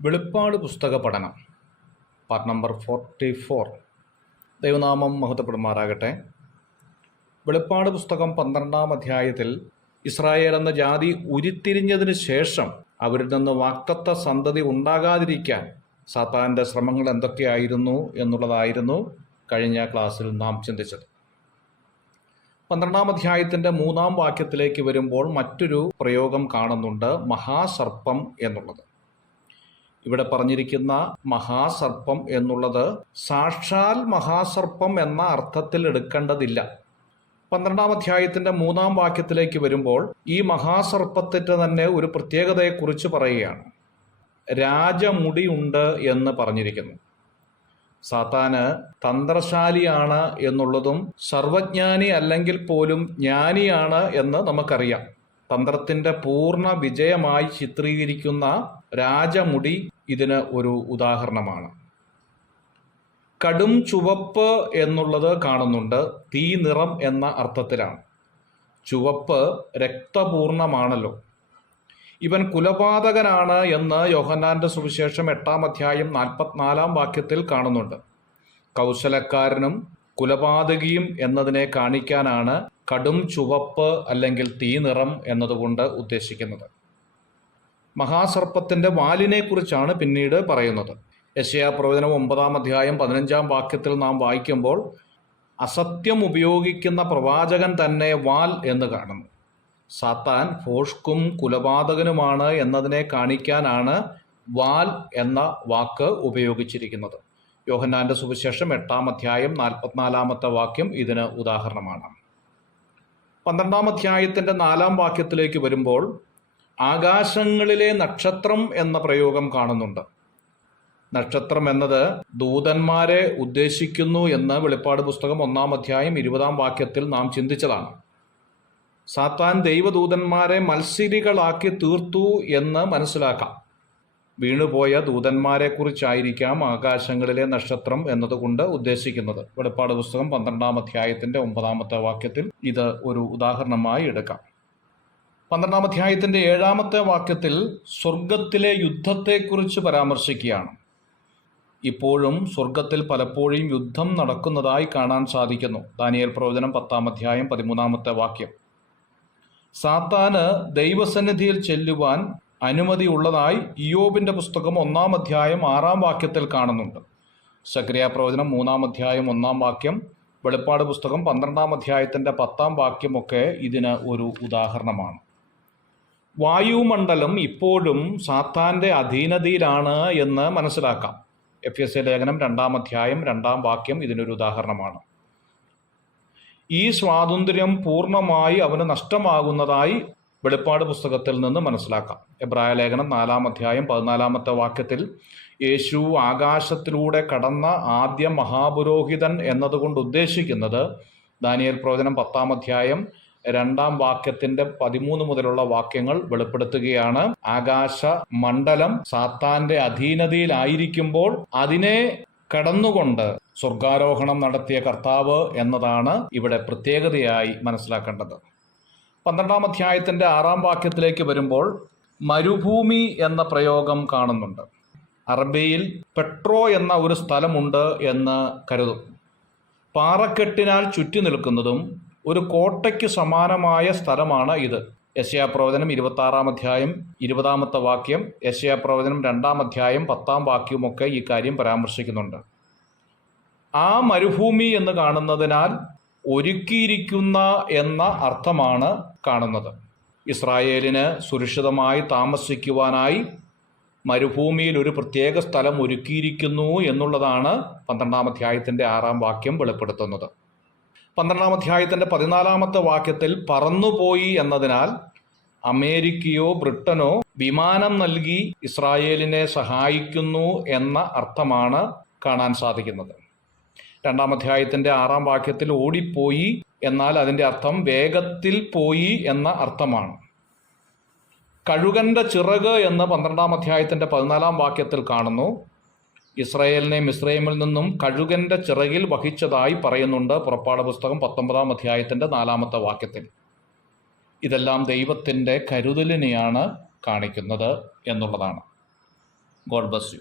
വെളിപ്പാട് പുസ്തക പഠനം പാർട്ട് നമ്പർ 44. ദൈവനാമം മഹത്വപ്പെടുമാറാകട്ടെ. വെളിപ്പാട് പുസ്തകം 12-ാം അധ്യായത്തിൽ ഇസ്രായേൽ എന്ന ജാതി ഉരുത്തിരിഞ്ഞതിന് ശേഷം അവരിൽ നിന്ന് വാഗ്ദത്ത സന്തതി ഉണ്ടാകാതിരിക്കാൻ സാത്താൻ്റെ ശ്രമങ്ങൾ എന്തൊക്കെയായിരുന്നു എന്നുള്ളതായിരുന്നു കഴിഞ്ഞ ക്ലാസ്സിൽ നാം ചിന്തിച്ചത്. 12-ാം അധ്യായത്തിൻ്റെ 3-ാം വാക്യത്തിലേക്ക് വരുമ്പോൾ മറ്റൊരു പ്രയോഗം കാണുന്നുണ്ട്, മഹാസർപ്പം എന്നുള്ളത്. ഇവിടെ പറഞ്ഞിരിക്കുന്ന മഹാസർപ്പം എന്നുള്ളത് സാക്ഷാൽ മഹാസർപ്പം എന്ന അർത്ഥത്തിൽ എടുക്കേണ്ടതില്ല. 12-ാം അധ്യായത്തിൻ്റെ 3-ാം വാക്യത്തിലേക്ക് വരുമ്പോൾ ഈ മഹാസർപ്പത്തിൻ്റെ തന്നെ ഒരു പ്രത്യേകതയെക്കുറിച്ച് പറയുകയാണ്. രാജമുടിയുണ്ട് എന്ന് പറഞ്ഞിരിക്കുന്നു. സാത്താന് തന്ത്രശാലിയാണ് എന്നുള്ളതും സർവജ്ഞാനി അല്ലെങ്കിൽ പോലും ജ്ഞാനിയാണ് എന്ന് നമുക്കറിയാം. തന്ത്രത്തിൻ്റെ പൂർണ്ണ വിജയമായി ചിത്രീകരിക്കുന്ന രാജമുടി ഇതിന് ഒരു ഉദാഹരണമാണ്. കടും ചുവപ്പ് എന്നുള്ളത് കാണുന്നുണ്ട്, തീ നിറം എന്ന അർത്ഥത്തിലാണ്. ചുവപ്പ് രക്തപൂർണമാണല്ലോ. ഇവൻ കുലപാതകനാണ് എന്ന് യോഹന്നാന്റെ സുവിശേഷം 8-ാം അധ്യായം 44-ാം വാക്യത്തിൽ കാണുന്നുണ്ട്. കൗശലക്കാരനും കുലപാതകിയും എന്നതിനെ കാണിക്കാനാണ് കടും ചുവപ്പ് അല്ലെങ്കിൽ തീ നിറം എന്നതുകൊണ്ട് ഉദ്ദേശിക്കുന്നത്. മഹാസർപ്പത്തിൻ്റെ വാലിനെ കുറിച്ചാണ് പിന്നീട് പറയുന്നത്. യെശയ്യാപ്രവചനം 9-ാം അധ്യായം 15-ാം വാക്യത്തിൽ നാം വായിക്കുമ്പോൾ അസത്യം ഉപയോഗിക്കുന്ന പ്രവാചകൻ തന്നെ വാൽ എന്ന് കാണുന്നു. സാത്താൻ ഭോഷ്കും കുലപാതകനുമാണ് എന്നതിനെ കാണിക്കാനാണ് വാൽ എന്ന വാക്ക് ഉപയോഗിച്ചിരിക്കുന്നത്. യോഹന്നാന്റെ സുവിശേഷം 8-ാം അധ്യായം 44-ാമത്തെ വാക്യം ഇതിന് ഉദാഹരണമാണ്. 12-ാം അധ്യായത്തിൻ്റെ 4-ാം വാക്യത്തിലേക്ക് വരുമ്പോൾ ആകാശങ്ങളിലെ നക്ഷത്രം എന്ന പ്രയോഗം കാണുന്നുണ്ട്. നക്ഷത്രം എന്നത് ദൂതന്മാരെ ഉദ്ദേശിക്കുന്നു എന്ന് വെളിപ്പാട് പുസ്തകം 1-ാം അധ്യായം 20-ാം വാക്യത്തിൽ നാം ചിന്തിച്ചതാണ്. സാത്താൻ ദൈവദൂതന്മാരെ മത്സരികളാക്കി തീർത്തു എന്ന് മനസ്സിലാക്കാം. വീണുപോയ ദൂതന്മാരെ കുറിച്ചായിരിക്കാം ആകാശങ്ങളിലെ നക്ഷത്രം എന്നതുകൊണ്ട് ഉദ്ദേശിക്കുന്നത്. വെളിപ്പാട് പുസ്തകം 12-ാം അധ്യായത്തിൻ്റെ 9-ാമത്തെ വാക്യത്തിൽ ഇത് ഒരു ഉദാഹരണമായി എടുക്കാം. 12-ാം അധ്യായത്തിൻ്റെ 7-ാമത്തെ വാക്യത്തിൽ സ്വർഗത്തിലെ യുദ്ധത്തെക്കുറിച്ച് പരാമർശിക്കുകയാണ്. ഇപ്പോഴും സ്വർഗത്തിൽ പലപ്പോഴും യുദ്ധം നടക്കുന്നതായി കാണാൻ സാധിക്കുന്നു. ദാനിയേൽ പ്രവചനം 10-ാം അധ്യായം 13-ാമത്തെ വാക്യം. സാത്താന് ദൈവസന്നിധിയിൽ ചെല്ലുവാൻ അനുമതിയുള്ളതായി ഇയ്യോബിൻ്റെ പുസ്തകം 1-ാം അധ്യായം 6-ാം വാക്യത്തിൽ കാണുന്നുണ്ട്. സക്കറിയ പ്രവചനം 3-ാം അധ്യായം 1-ാം വാക്യം, വെളിപ്പാട് പുസ്തകം 12-ാം അധ്യായത്തിൻ്റെ 10-ാം വാക്യമൊക്കെ ഇതിന് ഒരു ഉദാഹരണമാണ്. വായുമണ്ഡലം ഇപ്പോഴും സാത്താൻ്റെ അധീനതയിലാണ് എന്ന് മനസ്സിലാക്കാം. എഫെസ്യ ലേഖനം 2-ാം അധ്യായം 2-ാം വാക്യം ഇതിനൊരു ഉദാഹരണമാണ്. ഈ സ്വാതന്ത്ര്യം പൂർണ്ണമായി അവന് നഷ്ടമാകുന്നതായി വെളിപ്പാട് പുസ്തകത്തിൽ നിന്ന് മനസ്സിലാക്കാം. എബ്രായ ലേഖനം 4-ാം അധ്യായം 14-ാമത്തെ വാക്യത്തിൽ യേശു ആകാശത്തിലൂടെ കടന്ന ആദ്യ മഹാപുരോഹിതൻ എന്നതുകൊണ്ട് ഉദ്ദേശിക്കുന്നത് ദാനിയേൽ പ്രവചനം 10-ാം അധ്യായം 2-ാം വാക്യത്തിൻ്റെ 13 മുതലുള്ള വാക്യങ്ങൾ വെളിപ്പെടുത്തുകയാണ്. ആകാശ മണ്ഡലം സാത്താന്റെ അധീനതയിലായിരിക്കുമ്പോൾ അതിനെ കടന്നുകൊണ്ട് സ്വർഗാരോഹണം നടത്തിയ കർത്താവ് എന്നതാണ് ഇവിടെ പ്രത്യേകതയായി മനസ്സിലാക്കേണ്ടത്. 12-ാം അധ്യായത്തിൻ്റെ 6-ാം വാക്യത്തിലേക്ക് വരുമ്പോൾ മരുഭൂമി എന്ന പ്രയോഗം കാണുന്നുണ്ട്. അറബിയിൽ പെട്രോ എന്ന ഒരു സ്ഥലമുണ്ട് എന്ന് കരുതും. പാറക്കെട്ടിനാൽ ചുറ്റി നിൽക്കുന്നതും ഒരു കോട്ടയ്ക്ക് സമാനമായ സ്ഥലമാണ് ഇത്. യെശയ്യാപ്രവചനം 26-ാം അധ്യായം 20-ാമത്തെ വാക്യം, യെശയ്യാപ്രവചനം 2-ാം അധ്യായം 10-ാം വാക്യവുമൊക്കെ ഈ കാര്യം പരാമർശിക്കുന്നുണ്ട്. ആ മരുഭൂമി എന്ന് കാണുന്നതിനാൽ ഒരുക്കിയിരിക്കുന്ന എന്ന അർത്ഥമാണ് കാണുന്നത്. ഇസ്രായേലിന് സുരക്ഷിതമായി താമസിക്കുവാനായി മരുഭൂമിയിൽ ഒരു പ്രത്യേക സ്ഥലം ഒരുക്കിയിരിക്കുന്നു എന്നുള്ളതാണ് 12-ാം അധ്യായത്തിൻ്റെ 6-ാം വാക്യം വെളിപ്പെടുത്തുന്നത്. 12-ാം അധ്യായത്തിൻ്റെ 14-ാമത്തെ വാക്യത്തിൽ പറന്നുപോയി എന്നതിനാൽ അമേരിക്കയോ ബ്രിട്ടനോ വിമാനം നൽകി ഇസ്രായേലിനെ സഹായിക്കുന്നു എന്ന അർത്ഥമാണ് കാണാൻ സാധിക്കുന്നത്. 2-ാം അധ്യായത്തിൻ്റെ 6-ാം വാക്യത്തിൽ ഓടിപ്പോയി എന്നാൽ അതിൻ്റെ അർത്ഥം വേഗത്തിൽ പോയി എന്ന അർത്ഥമാണ്. കഴുകന്റെ ചിറക് എന്ന് 12-ാം അധ്യായത്തിൻ്റെ 14-ാം വാക്യത്തിൽ കാണുന്നു. ഇസ്രായേലിനെ മിസ്രൈമിൽ നിന്നും കഴുകന്റെ ചിറകിൽ വഹിച്ചതായി പറയുന്നുണ്ട് പുറപ്പാട് പുസ്തകം 19-ാം അധ്യായത്തിൻ്റെ 4-ാമത്തെ വാക്യത്തിൽ. ഇതെല്ലാം ദൈവത്തിൻ്റെ കരുതലിനെയാണ് കാണിക്കുന്നത് എന്നുള്ളതാണ്. God bless you.